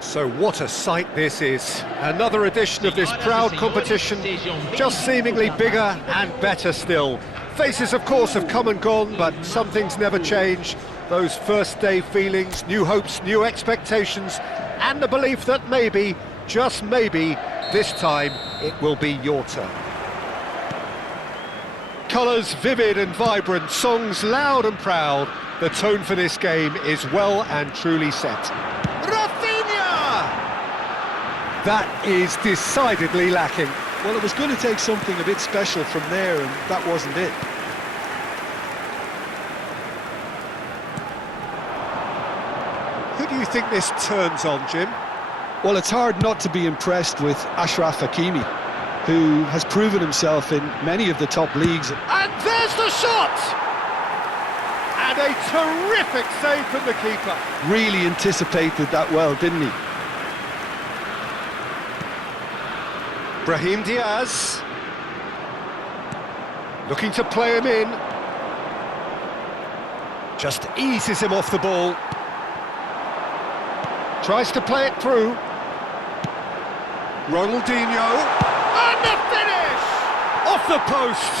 So what a sight this is. Another edition of this proud competition, just seemingly bigger and better still. Faces, of course, have come and gone, but some things never change. Those first day feelings, new hopes, new expectations, and the belief that maybe, just maybe, this time it will be your turn. Colours vivid and vibrant, songs loud and proud. The tone for this game is well and truly set. That is decidedly lacking. Well, it was going to take something a bit special from there, and that wasn't it. Who do you think this turns on, Jim? Well, it's hard not to be impressed with Achraf Hakimi, who has proven himself in many of the top leagues. And there's the shot! And a terrific save from the keeper. Really anticipated that well, didn't he? Brahim Diaz, looking to play him in, just eases him off the ball, tries to play it through, Ronaldinho, and the finish! Off the post!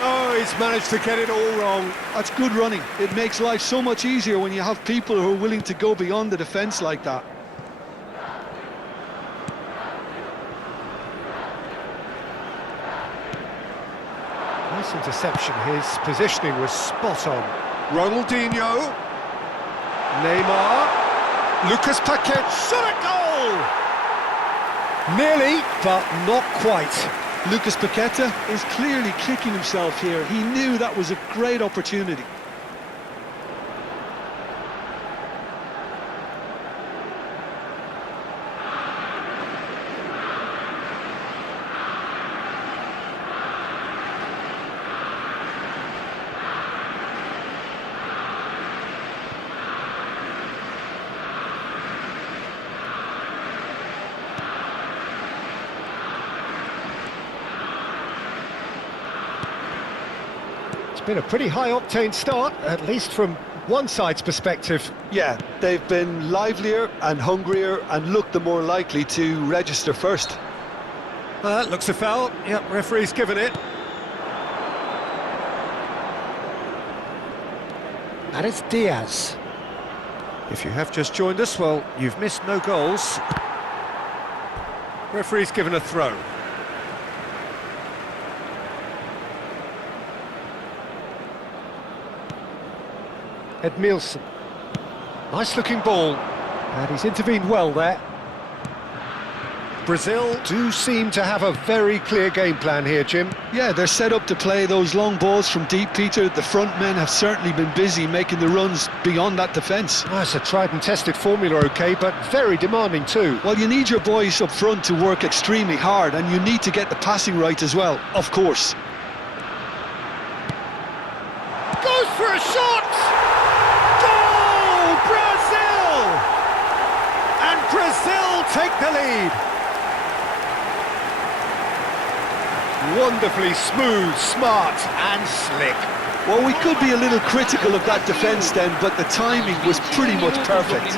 Oh, he's managed to get it all wrong. That's good running. It makes life so much easier when you have people who are willing to go beyond the defence like that. Nice interception, his positioning was spot on. Ronaldinho, Neymar, Lucas Paquet, shot a goal! Nearly, but not quite. Lucas Paqueta is clearly kicking himself here. He knew that was a great opportunity. Been a pretty high-octane start, at least from one side's perspective. Yeah, they've been livelier and hungrier and looked the more likely to register first. Looks a foul. Yep, referee's given it. And it's Diaz. If you have just joined us, well, you've missed no goals. Referee's given a throw. Edmilson, nice looking ball, and he's intervened well there. Brazil do seem to have a very clear game plan here, Jim. Yeah, they're set up to play those long balls from deep, Peter. The front men have certainly been busy making the runs beyond that defence. Oh, it's a tried and tested formula, okay, but very demanding too. Well, you need your boys up front to work extremely hard, and you need to get the passing right as well, of course. Goes for a shot! Brazil take the lead. Wonderfully smooth, smart and slick. Well, we could be a little critical of that defence then, but the timing was pretty much perfect.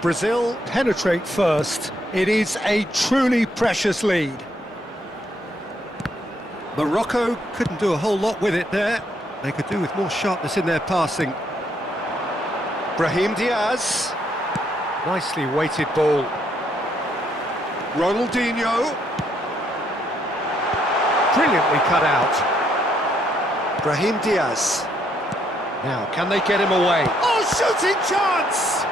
Brazil penetrate first. It is a truly precious lead. Morocco couldn't do a whole lot with it there. They could do with more sharpness in their passing. Brahim Diaz. Nicely weighted ball. Ronaldinho. Brilliantly cut out. Brahim Diaz. Now, can they get him away? Oh, shooting chance!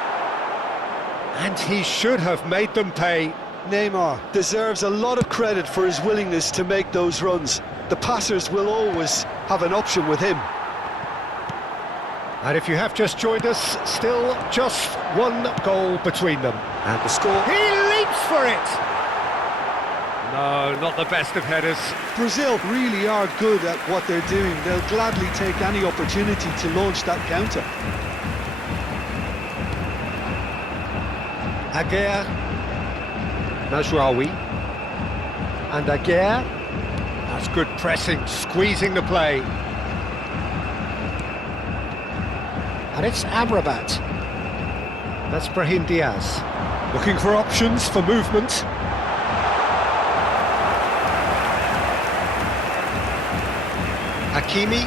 And he should have made them pay. Neymar deserves a lot of credit for his willingness to make those runs. The passers will always have an option with him. And if you have just joined us, still just one goal between them. And the score... He leaps for it! No, not the best of headers. Brazil really are good at what they're doing. They'll gladly take any opportunity to launch that counter. Aguirre, Mazraoui, and Aguirre. That's good pressing, squeezing the play. And it's Amrabat. That's Brahim Diaz. Looking for options for movement. Hakimi.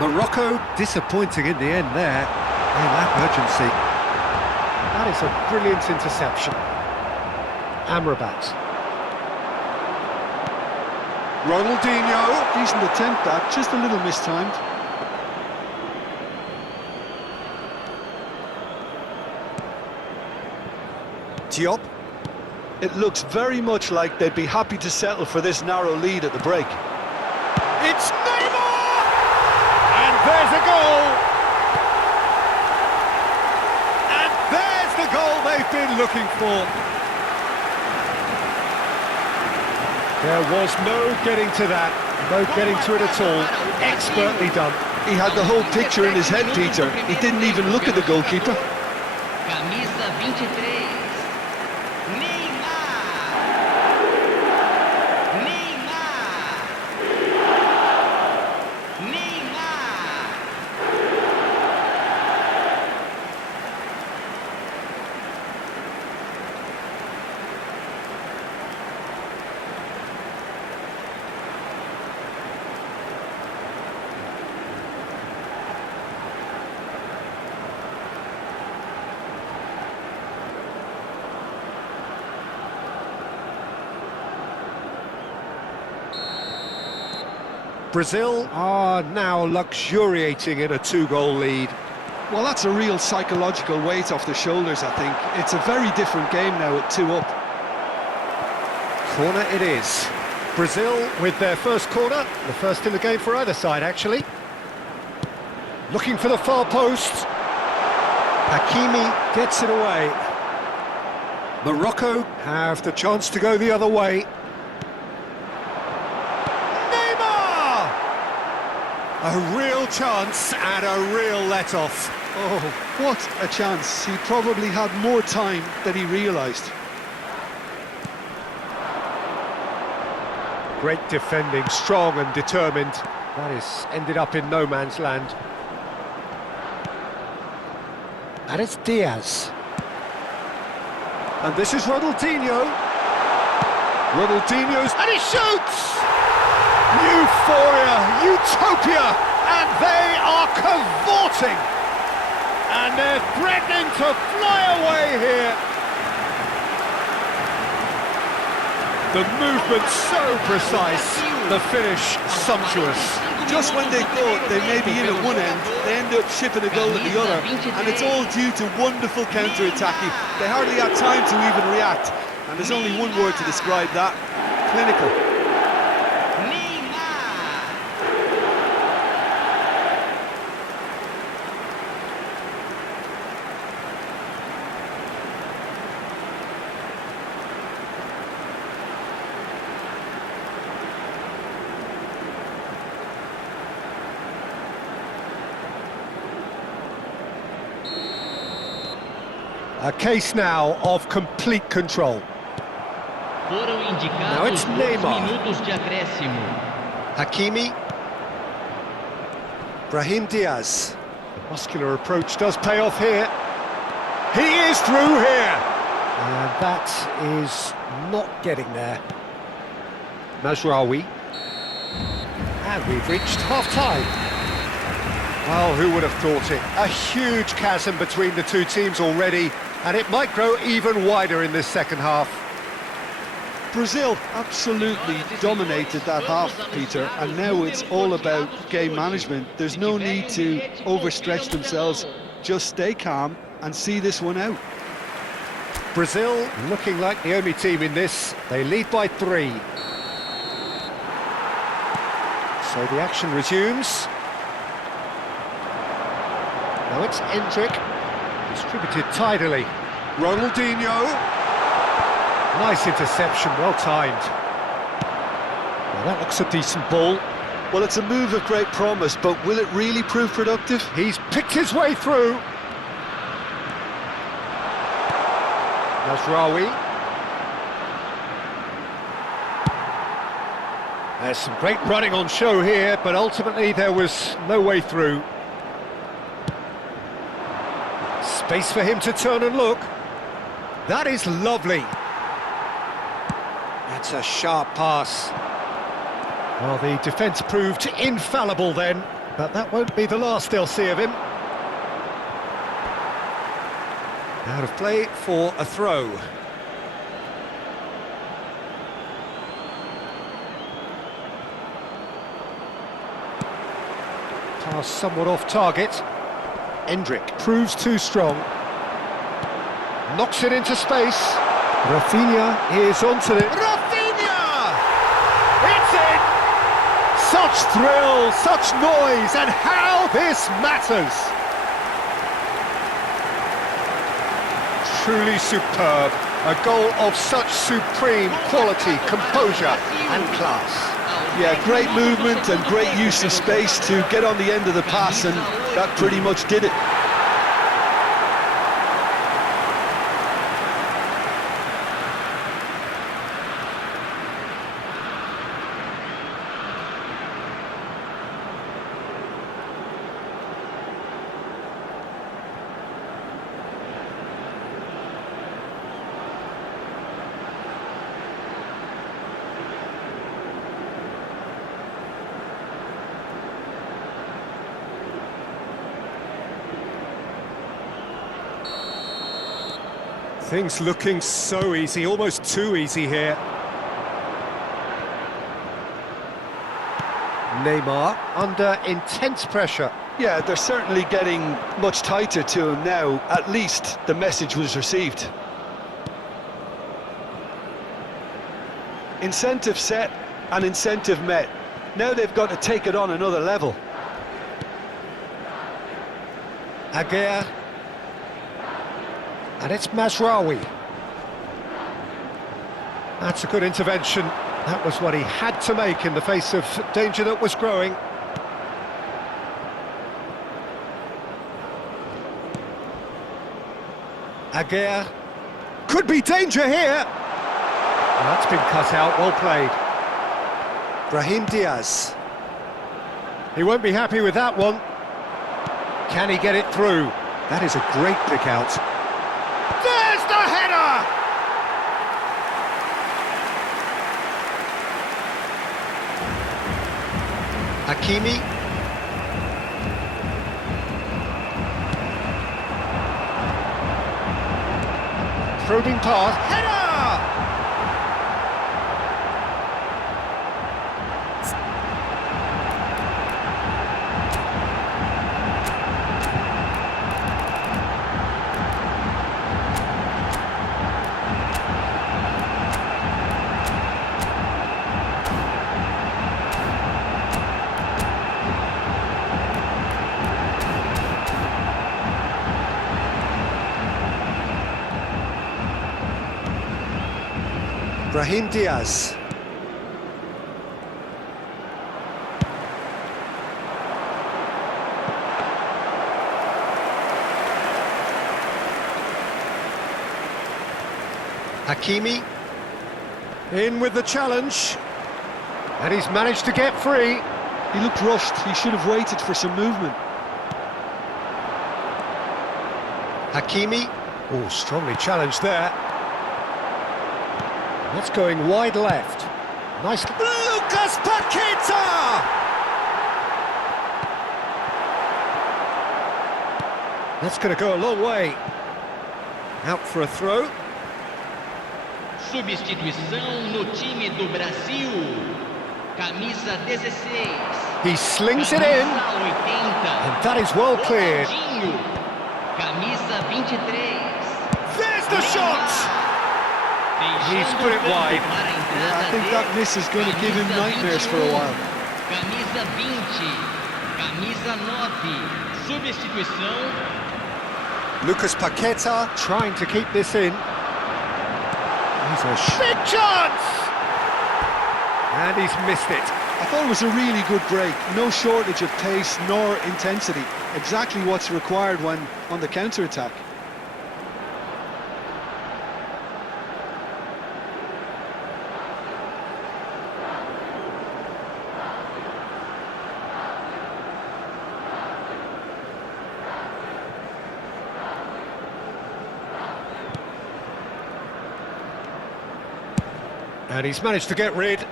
Morocco disappointing in the end there. In that urgency. That is a brilliant interception. Amrabat. Ronaldinho. Decent attempt that, just a little mistimed. Diop. It looks very much like they'd be happy to settle for this narrow lead at the break. It's Neymar! And there's a goal! And there's the goal they've been looking for. There was no getting to that, no getting to it at all. Expertly done. He had the whole picture in his head, Peter. He didn't even look at the goalkeeper. Camisa 23. Brazil are now luxuriating in a two-goal lead. Well, that's a real psychological weight off the shoulders, I think. It's a very different game now at 2 up. Corner it is. Brazil with their first corner, the first in the game for either side, actually. Looking for the far post. Hakimi gets it away. Morocco have the chance to go the other way. A real chance and a real let-off. Oh, what a chance. He probably had more time than he realised. Great defending, strong and determined. That is ended up in no man's land. And it's Diaz. And this is Ronaldinho. Ronaldinho's... And he shoots! Euphoria, utopia, and they are cavorting. And they're threatening to fly away here. The movement so precise, the finish sumptuous. Just when they thought they may be in at one end, they end up shipping a goal at the other, and it's all due to wonderful counter-attacking. They hardly had time to even react, and there's only one word to describe that: clinical. A case now of complete control. Now it's Neymar. Hakimi. Brahim Diaz. The muscular approach does pay off here. He is through here. And that is not getting there. Mazraoui. And we've reached half-time. Well, who would have thought it? A huge chasm between the two teams already, and it might grow even wider in this second half. Brazil absolutely dominated that half, Peter, and now it's all about game management. There's no need to overstretch themselves, just stay calm and see this one out. Brazil looking like the only team in this. They lead by 3. So the action resumes. Now it's Endrick, distributed tidily. Ronaldinho. Nice interception, well timed. Well, that looks a decent ball. Well, it's a move of great promise, but will it really prove productive? He's picked his way through. Nasraoui. There's some great running on show here, but ultimately there was no way through. Space for him to turn and look. That is lovely. That's a sharp pass. Well, the defence proved infallible then, but that won't be the last they'll see of him. Out of play for a throw. Pass somewhat off target. Endrick proves too strong. Knocks it into space. Rafinha is onto it. Rafinha! It's in! Such thrill, such noise, and how this matters! Truly superb. A goal of such supreme quality, composure and class. Yeah, great movement and great use of space to get on the end of the pass, and that pretty much did it. Things looking so easy, almost too easy here. Neymar under intense pressure. Yeah, they're certainly getting much tighter to him now. At least the message was received. Incentive set and incentive met. Now they've got to take it on another level. Aguirre. And it's Mazraoui. That's a good intervention. That was what he had to make in the face of danger that was growing. Aguirre. Could be danger here. Well, that's been cut out, well played. Brahim Diaz. He won't be happy with that one. Can he get it through? That is a great pick out. There's the header! Hakimi. Probing pass. Header! Brahim Diaz. Hakimi. In with the challenge. And he's managed to get free. He looked rushed. He should have waited for some movement. Hakimi. Oh, strongly challenged there. That's going wide left. Nice. Lucas Paqueta! That's going to go a long way. Out for a throw. Substituição no time do Brasil. Camisa 16. He slings it in. And that is well cleared. Camisa 23. There's the shot! He's put it wide. Yeah, I think that miss is going to give him nightmares for a while. Camisa 20. Camisa 9. Substituição. Lucas Paqueta trying to keep this in. He's a big chance! And he's missed it. I thought it was a really good break. No shortage of pace nor intensity. Exactly what's required when on the counter-attack. And he's managed to get rid.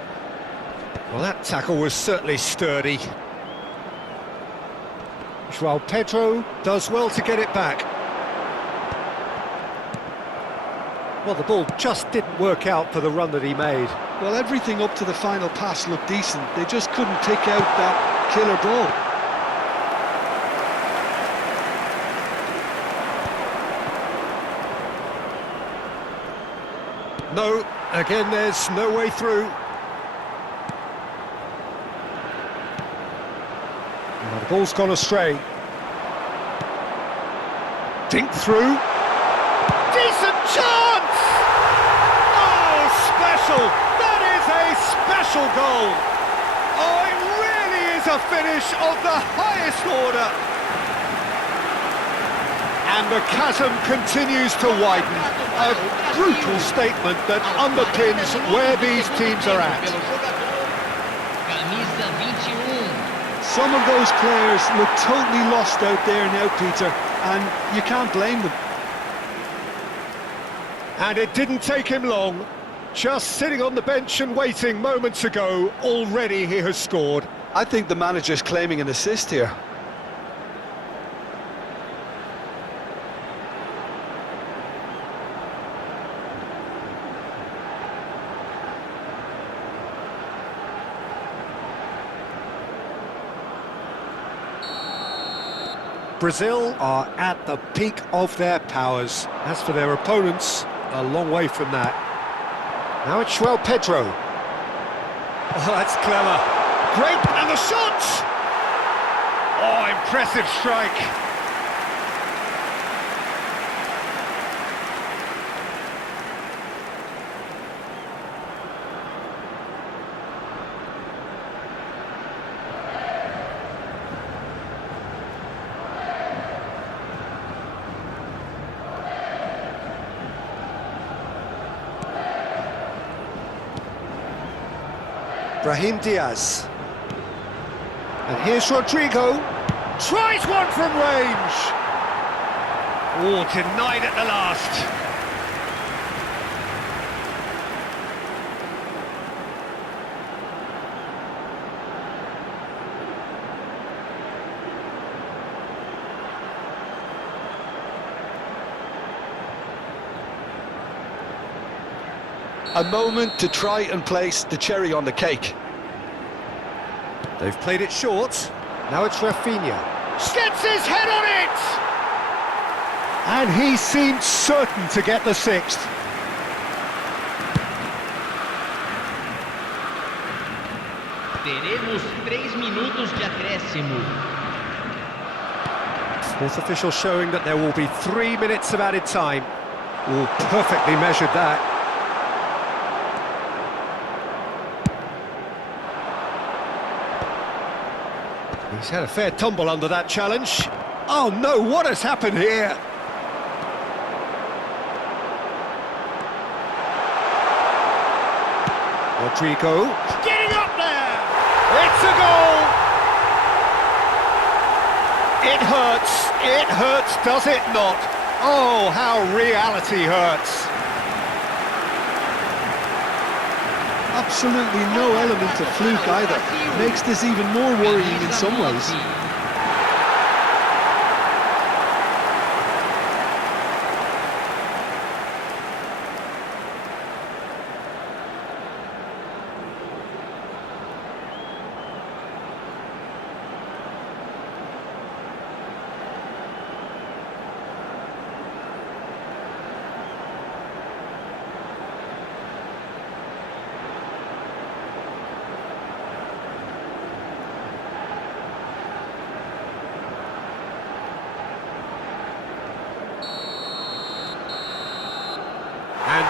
Well, that tackle was certainly sturdy. João Pedro does well to get it back. Well, the ball just didn't work out for the run that he made. Well, everything up to the final pass looked decent. They just couldn't pick out that killer ball. No, again, there's no way through. Well, the ball's gone astray. Dink through. Decent chance! Oh, special! That is a special goal! Oh, it really is a finish of the highest order! And the chasm continues to widen. A brutal statement that underpins where these teams are at. Camisa 21. Some of those players look totally lost out there now, Peter, and you can't blame them. And it didn't take him long. Just sitting on the bench and waiting moments ago, already he has scored. I think the manager's claiming an assist here. Brazil are at the peak of their powers. As for their opponents, a long way from that. Now it's João Pedro. Oh, that's clever. Great, and the shot! Oh, impressive strike. Brahim Diaz. And here's Rodrigo. Tries one from range. Oh, denied at the last. A moment to try and place the cherry on the cake. They've played it short. Now it's Rafinha. Gets his head on it! And he seemed certain to get the sixth. Teremos 3 minutos de acréscimo. Fourth official showing that there will be 3 minutes of added time. Oh, perfectly measured that. He's had a fair tumble under that challenge. Oh no, what has happened here? Rodrigo, getting up there! It's a goal! It hurts, does it not? Oh, how reality hurts. Absolutely no element of fluke either. Makes this even more worrying in some ways.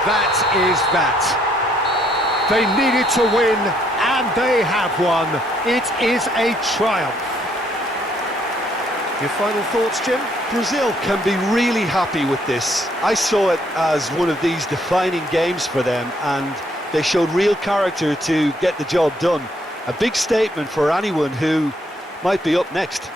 that is that. They needed to win, and they have won. It is a triumph. Your final thoughts, Jim? Brazil can be really happy with this. I saw it as one of these defining games for them, and they showed real character to get the job done. A big statement for anyone who might be up next.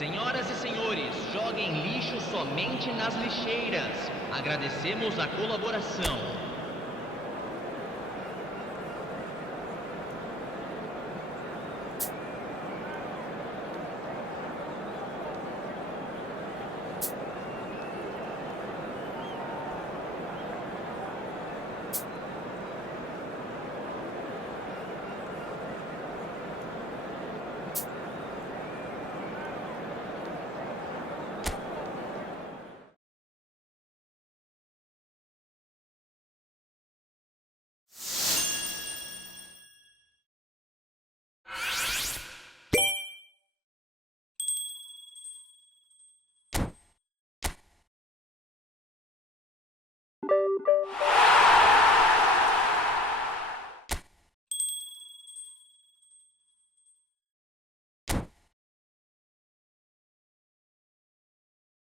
Senhoras e senhores, joguem lixo somente nas lixeiras. Agradecemos a colaboração.